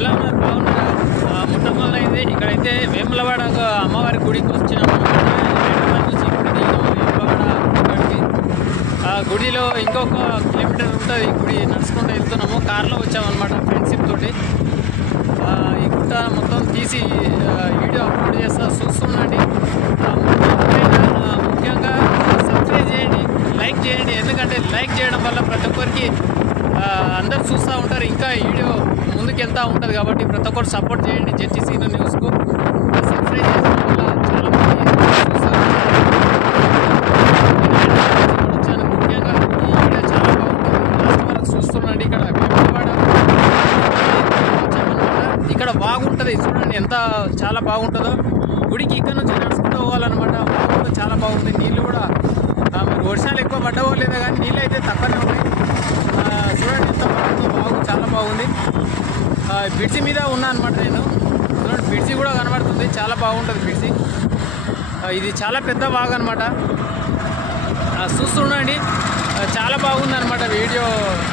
ఎలా ఉన్నారు? బాగున్నారా? మొట్టమొదలైంది ఇక్కడైతే వేములవాడ అమ్మవారి గుడికి వచ్చినాము. హైదరాబాద్ నుంచి ఇప్పుడు దిగినాము వేములవాడ ఇక్కడికి. ఆ గుడిలో ఇంకొక కిలోమీటర్ ఉంటుంది గుడి, నడుచుకుంటూ వెళ్తున్నాము. కార్లో వచ్చామన్నమాట ఫ్రెండ్షిప్ తోటి. ఈ గుట్ట మొత్తం తీసి వీడియో అప్లోడ్ చేస్తా, చూస్తుండండి. ముఖ్యంగా సబ్స్క్రైబ్ చేయండి, లైక్ చేయండి. ఎందుకంటే లైక్ చేయడం వల్ల ప్రతి ఒక్కరికి అందరు చూస్తూ ఉంటారు, ఇంకా వీడియో ముందుకు వెళ్తూ ఉంటుంది. కాబట్టి ప్రతి ఒక్కరు సపోర్ట్ చేయండి. జెడ్టీసీ న్యూస్కు సబ్స్క్రైబ్ చేయడం వల్ల చాలామంది చూస్తారు. వచ్చాను ముఖ్యంగా ఈ వీడియో చాలా బాగుంటుంది, లాస్ట్ వరకు చూస్తుండండి. ఇక్కడ వేములవాడ వచ్చామన్నమాట. ఇక్కడ బాగుంటుంది చూడండి, ఎంత చాలా బాగుంటుందో. గుడికి ఇక్కడ నుంచి నడుచుకుంటూ పోవాలన్నమాట. వాగు కూడా చాలా బాగుంది, నీళ్ళు కూడా మరి వర్షాలు ఎక్కువ పడ్డవో లేదా కానీ నీళ్ళు అయితే తక్కువనే ఉన్నాయి. చూడండి ఎంత బాగుందో, వాగు చాలా బాగుంది. బ్రిడ్జి మీద ఉన్నా అనమాట నేను. చూడండి బ్రిడ్జి కూడా కనబడుతుంది, చాలా బాగుంటుంది బ్రిడ్జి. ఇది చాలా పెద్ద వాగు అనమాట. చూస్తుండండి, చాలా బాగుంది అనమాట. వీడియో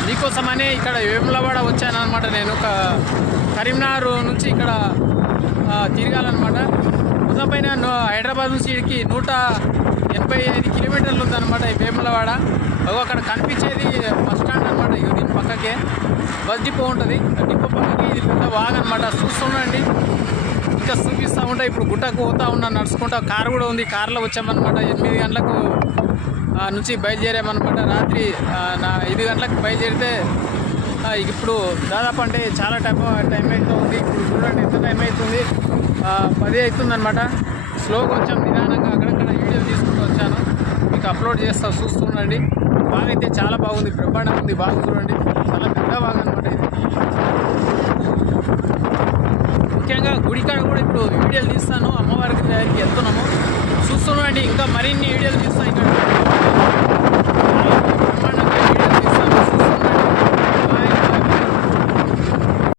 మీకోసమనే ఇక్కడ వేములవాడ వచ్చాను అనమాట. నేను కరీంనగర్ నుంచి ఇక్కడ తిరగాలన్నమాట. మొత్తం పైన హైదరాబాద్ నుంచి ఇక్కడికి 185 కిలోమీటర్లు ఉందన్నమాట ఈ వేములవాడ. అక్కడ కనిపించేది బస్ స్టాండ్ అనమాట. దీని పక్కకే బస్ డిపో ఉంటుంది, డిపో పక్కకి ఇది పెద్ద వాగ్ అనమాట. చూస్తుండండి, ఇంకా చూపిస్తూ ఉంటా. ఇప్పుడు గుట్టకు పోతా ఉన్నాను నడుచుకుంటా. కారు కూడా ఉంది, కారులో వచ్చామన్నమాట. 8 గంటలకు నుంచి బయలుదేరామన్నమాట. రాత్రి 5 గంటలకు బయలుదేరితే ఇప్పుడు దాదాపు అంటే చాలా టైం అవుతుంది. ఇప్పుడు చూడండి ఎంత టైం అవుతుంది, 10 అవుతుంది అనమాట. స్లోగా వచ్చాం, నిదానంగా అక్కడక్కడ వీడియో తీసుకుంటూ వచ్చాను, మీకు అప్లోడ్ చేస్తా. చూస్తుండండి, బాగా అయితే చాలా బాగుంది, బ్రహ్మాండంగా ఉంది. బాగా చూడండి, చాలా పెద్ద బాగా అనమాట ఇది. ముఖ్యంగా గుడికాడ కూడా ఇప్పుడు వీడియోలు తీస్తాను. అమ్మవారికి దగ్గరికి వెళ్తున్నాము, చూస్తున్నాండి. ఇంకా మరిన్ని వీడియోలు తీస్తాను ఇక్కడ.